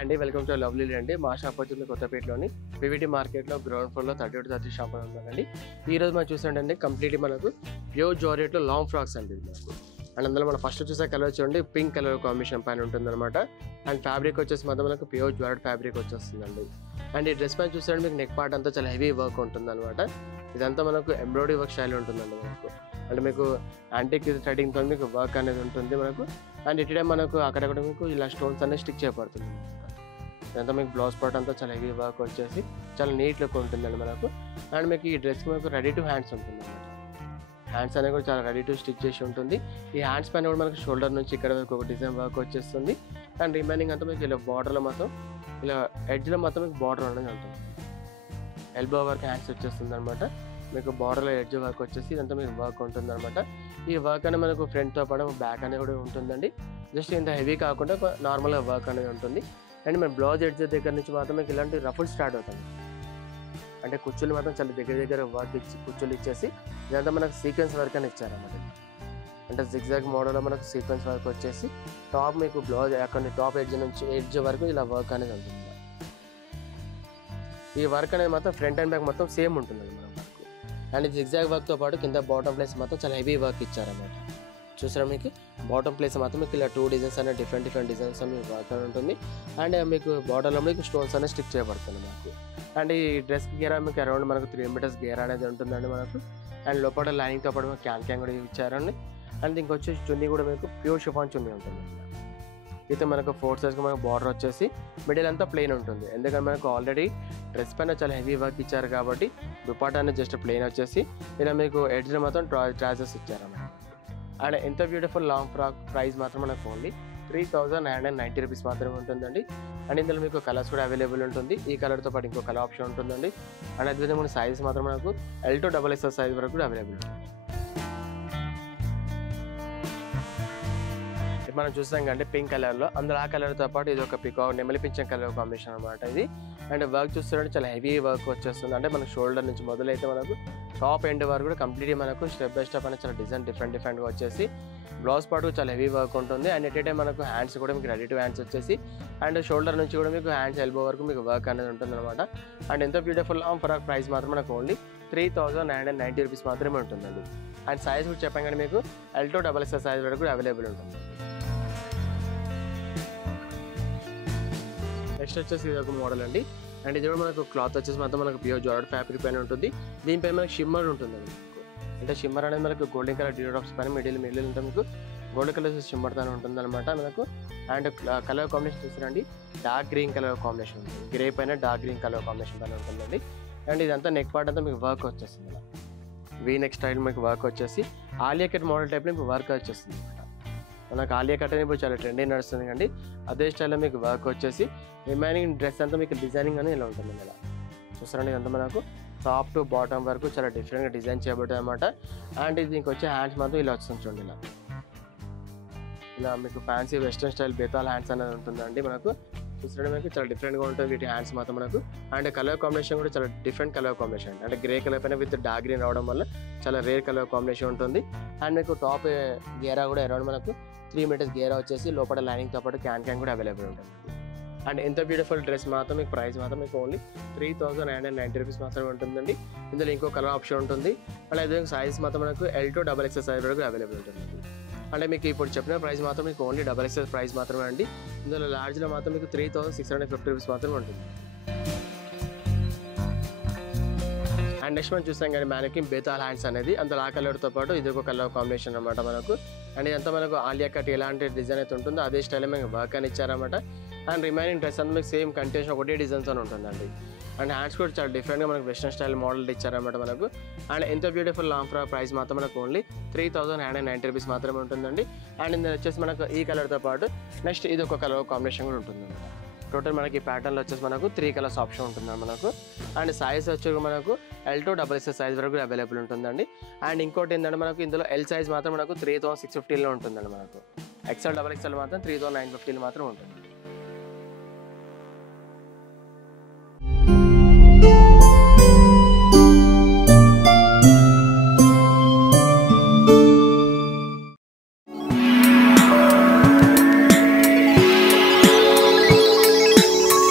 Hi అండి, welcome to lovely అండి. మా షాప్ వచ్చింది కొత్తపేటలోని పీవీటీ మార్కెట్లో గ్రౌండ్ ఫ్లోర్లో 30 షాప్ ఉందండి. ఈరోజు మనం చూసాండి కంప్లీట్లీ మనకు ప్యూర్ జార్జెట్లో లాంగ్ ఫ్రాక్స్ అండి మనకు. అండ్ అందులో మనం ఫస్ట్ చూసే కలర్ చూడండి, పింక్ కలర్ కాంబినేషన్ పైన ఉంటుందన్నమాట. అండ్ ఫ్యాబ్రిక్ వచ్చేసి మాత్రం మనకు ప్యూర్ జార్జెట్ ఫ్యాబ్రిక్ వచ్చేస్తుందండి. అండ్ ఈ డ్రెస్ పైన చూసాండి మీకు నెక్ పార్ట్ అంతా చాలా హెవీ వర్క్ ఉంటుందన్నమాట. ఇదంతా మనకు ఎంబ్రాయిడరీ వర్క్ స్టైల్ ఉంటుందండి మనకు. అంటే మీకు యాంటిక్ థ్రెడింగ్తో మీకు వర్క్ అనేది ఉంటుంది మనకు. అండ్ ఇటుడే మనకు అక్కడక్కడ మీకు ఇలా స్టోన్స్ అనేది స్టిక్ చేయబడుతుంది. ఇదంతా మీకు బ్లౌజ్ పార్ట్ అంతా చాలా హెవీ వర్క్ వచ్చేసి చాలా నీట్ లుక్ ఉంటుందండి మనకు. అండ్ మీకు ఈ డ్రెస్కి మీకు రెడీ టు హ్యాండ్స్ ఉంటుంది అన్నమాట. హ్యాండ్స్ అనేది కూడా చాలా రెడీ టు స్టిచ్ చేసి ఉంటుంది. ఈ హ్యాండ్స్ పైన కూడా మనకు షోల్డర్ నుంచి ఇక్కడ వరకు ఒక డిజైన్ వర్క్ వచ్చేస్తుంది. అండ్ రిమైనింగ్ అంతా మీకు ఇలా బార్డర్లో మొత్తం ఇలా ఎడ్జ్లో మొత్తం మీకు బార్డర్ అనేది ఉంటుంది. ఎల్బో వర్క్ హ్యాండ్స్ వచ్చేస్తుంది అనమాట. మీకు బార్డర్లో ఎడ్జ్ వర్క్ వచ్చేసి ఇదంతా మీకు వర్క్ ఉంటుంది అనమాట. ఈ వర్క్ అనేది మనకు ఫ్రంట్తో పాటు బ్యాక్ అనేది కూడా ఉంటుందండి. జస్ట్ ఇంత హెవీ కాకుండా నార్మల్గా వర్క్ అనేది ఉంటుంది. అండ్ మన బ్లౌజ్ ఎడ్జ్ దగ్గర నుంచి మాత్రం మీకు ఇలాంటి రఫుల్ స్టార్ట్ అవుతుంది. అంటే కుచ్చులు మాత్రం చాలా దగ్గర వర్క్ ఇచ్చి కుచ్చులు ఇచ్చేసి ఇదంతా మనకు సీక్వెన్స్ వర్క్ అని ఇచ్చారన్నమాట. అంటే జిగ్జాగ్ మోడల్లో మనకు సీక్వెన్స్ వర్క్ వచ్చేసి టాప్ మీకు బ్లౌజ్ అక్కడ టాప్ ఎడ్జ్ నుంచి ఎడ్జ్ వరకు ఇలా వర్క్ అనేది ఉంటుంది. ఈ వర్క్ అనేది మాత్రం ఫ్రంట్ అండ్ బ్యాక్ మొత్తం సేమ్ ఉంటుంది మన వర్క్. అండ్ జిగ్జాగ్ వర్క్తో పాటు కింద బాటమ్ ప్లేస్ మొత్తం చాలా హెవీ వర్క్ ఇచ్చారన్నమాట. చూసారా మీకు బాటమ్ ప్లేస్ మాత్రం మీకు ఇలా 2 డిజైన్స్ అనేది డిఫరెంట్ డిజైన్స్ మీకు వర్క్ అని ఉంటుంది. అండ్ మీకు బాటంలో మీకు స్టోన్స్ అనేది స్టిక్ చేయబడుతుంది మనకు. అండ్ ఈ డ్రెస్కి గేరా మీకు అరౌండ్ మనకు 3 మీటర్స్ గేరా అనేది ఉంటుందండి మనకు. అండ్ లోపల లైనింగ్తో పాటు మీకు క్యాన్ కూడా ఇచ్చారండి. అండ్ ఇంకొచ్చేసి చున్నీ కూడా మీకు ప్యూర్ షిఫాన్ చున్నీ ఉంటుంది. అయితే మనకు 4 సైజ్కి మనకు బార్డర్ వచ్చేసి మిడిల్ అంతా ప్లెయిన్ ఉంటుంది. ఎందుకంటే మనకు ఆల్రెడీ డ్రెస్ పైన చాలా హెవీ వర్క్ ఇచ్చారు కాబట్టి దుపట్టా అనేది జస్ట్ ప్లెయిన్ వచ్చేసి ఇలా మీకు ఎడ్జ్లో మొత్తం ట్రాజెస్ ఇచ్చారన్నమాట. అండ్ ఎంత బ్యూటిఫుల్ లాంగ్ ఫ్రాక్ ప్రైస్ మాత్రం మనకు ఓన్లీ 3990 రూపీస్ మాత్రమే ఉంటుందండి. అండ్ ఇందులో మీకు కలర్స్ కూడా అవైలబుల్ ఉంటుంది. ఈ కలర్తో పాటు ఇంకో కలర్ ఆప్షన్ ఉంటుందండి. అండ్ అదేవిధంగా మన సైజ్ మాత్రం మనకు L to XXL సైజ్ వరకు కూడా అవైలబుల్ ఉంటుంది. మనం చూస్తాం కంటే పింక్ కలర్లో అందులో ఆ కలర్తో పాటు ఇది ఒక పికాక్ నెమలి పింఛన్ కలర్ కాంబినేషన్ అనమాట ఇది. అండ్ వర్క్ చూస్తుంటే చాలా హెవీ వర్క్ వచ్చేస్తుంది. అంటే మనకు షోల్డర్ నుంచి మొదలైతే మనకు టాప్ ఎండ్ వరకు కూడా కంప్లీట్గా మనకు స్టెప్ బై స్టెప్ అనేది చాలా డిజైన్ డిఫరెంట్గా వచ్చేసి బ్లౌజ్ పాటు చాలా హెవీ వర్క్ ఉంటుంది. అండ్ ఎట్ ఏ టైం మనకు హ్యాండ్స్ కూడా మీకు రెడీ టు హ్యాండ్స్ వచ్చేసి అండ్ షోల్డర్ నుంచి కూడా మీకు హ్యాండ్స్ ఎల్బో వరకు మీకు వర్క్ అనేది ఉంటుంది అనమాట. అండ్ ఎంతో బ్యూటిఫుల్ ఫ్రాక్ ప్రైస్ మాత్రం మనకు ఓన్లీ 3990 రూపీస్ మాత్రమే ఉంటుందండి. అండ్ సైజ్ కూడా చెప్పాం కానీ మీకు L to XXL సైజ్ వరకు కూడా అవైలబుల్ ఉంటుంది. నెక్స్ట్ వచ్చేసి ఇది ఒక మోడల్ అండి. అండ్ ఇది కూడా మనకు క్లాత్ వచ్చేసి మొత్తం మనకు ప్యూర్ జార్జెట్ ఫ్యాబ్రిక్ పైన ఉంటుంది. దీనిపై మనకు షిమ్మర్ ఉంటుందండి. అంటే షిమ్మర్ అనేది మనకు గోల్డెన్ కలర్ డ్యూ డ్రాప్స్ పైన మిడిల్ ఉంటే మీకు గోల్డెన్ కలర్ షిమ్మర్తో ఉంటుంది అనమాట మనకు. అండ్ కలర్ కాంబినేషన్ చూసారండి, డార్క్ గ్రీన్ కలర్ కాంబినేషన్ ఉంటుంది. గ్రే పైన డార్క్ గ్రీన్ కలర్ కాంబినేషన్ పైన ఉంటుందండి. అండ్ ఇదంతా నెక్ పార్ట్ అంతా మీకు వర్క్ వచ్చేస్తుంది. వీ నెక్ స్టైల్ మీకు వర్క్ వచ్చేసి ఆలియా కట్ మోడల్ టైప్లో మీకు వర్క్ వచ్చేస్తుంది అనమాట. మనకు ఆలియా కట్ అనేది ఇప్పుడు చాలా ట్రెండీ నడుస్తుంది కండి. అదే స్టైల్లో మీకు వర్క్ వచ్చేసి రిమైనింగ్ డ్రెస్ అంతా మీకు డిజైనింగ్ అనేది ఇలా ఉంటుంది. ఇలా చూస్తారండి, ఇదంతా మనకు టాప్ టు బాటమ్ వరకు చాలా డిఫరెంట్గా డిజైన్ చేయబడుతుంది అనమాట. అండ్ ఇది ఇంకొచ్చే హ్యాండ్స్ మాత్రం ఇలా వస్తుంది చూడండి. ఇలా మీకు fancy western style Betal hands అనేది ఉంటుందండి మనకు. చూస్తుంటే మనకి చాలా డిఫరెంట్గా ఉంటుంది వీటి హ్యాండ్స్ మాత్రం మనకు. అండ్ కలర్ కాంబినేషన్ కూడా చాలా డిఫరెంట్ కలర్ కాంబినేషన్. అంటే గ్రే కలర్ పైన విత్ డార్క్ గ్రీన్ రావడం వల్ల చాలా రేర్ కలర్ కాంబినేషన్ ఉంటుంది. అండ్ మీకు టాప్ గేరా కూడా అరౌండ్ మనకు 3 మీటర్స్ గేరా వచ్చేసి లోపల లైనింగ్తో పాటు క్యాన్ కూడా అవైలబుల్ ఉంటుంది. అండ్ ఎంత బ్యూటిఫుల్ డ్రెస్ మాత్రం మీకు ప్రైస్ మాత్రం మీకు ఓన్లీ 3990 రూపీస్ మాత్రమే ఉంటుందండి. ఇందులో ఇంకో కలర్ ఆప్షన్ ఉంటుంది. అండ్ అదే సైజ్ మాత్రం మనకు L to XXL సైజ్ వరకు అవైలబుల్ ఉంటుంది. అంటే మీకు ఇప్పుడు చెప్పిన ప్రైస్ మాత్రం మీకు ఓన్లీ XXL ప్రైస్ మాత్రమే అండి. ఇందులో లార్జ్లో మాత్రం మీకు 3650 రూపీస్ మాత్రమే ఉంటుంది. అండ్ నెక్స్ట్ మనం చూస్తాం కానీ మ్యానకిన్ బేతాల్ హ్యాండ్స్ అనేది అందులో ఆ కలర్తో పాటు ఇది ఒక కలర్ కాంబినేషన్ అనమాట మనకు. అండ్ ఇదంతా మనకు ఆలియా కట్ ఎలాంటి డిజైన్ అయితే ఉంటుందో అదే స్టైల్లో మీకు వర్క్ అని ఇచ్చారన్నమాట. అండ్ రిమైనింగ్ డ్రెస్ అంతా మీకు సేమ్ కంటిన్యూషన్ ఒకటే డిజైన్స్ అని ఉంటుందండి. అండ్ హ్యాండ్స్ కూడా చాలా డిఫరెంట్గా మనకు వెస్ట్రన్ స్టైల్ మోడల్ ఇచ్చారన్నమాట మనకు. అండ్ ఎంత బ్యూటిఫుల్ లాంగ్ ఫ్రాక్ ప్రైస్ మాత్రం మనకు ఓన్లీ 3990 రూపీస్ మాత్రమే ఉంటుందండి. అండ్ ఇందులో వచ్చేసి మనకు ఈ కలర్తో పాటు నెక్స్ట్ ఇది ఒక కలర్ కాంబినేషన్ కూడా ఉంటుంది. టోటల్ మనకి ఈ ప్యాటర్న్లో వచ్చేసి మనకు 3 కలర్స్ ఆప్షన్ ఉంటుంది మనకు. అండ్ సైజ్ వచ్చి మనకు L to XXL సైజ్ వరకు అవైలబుల్ ఉంటుందండి. అండ్ ఇంకోటి ఏంటంటే మనకు ఇందులో L సైజ్ మాత్రం మనకు 3650లో ఉంటుందండి మనకు. XL XXL మాత్రం 3950 మాత్రం ఉంటుంది.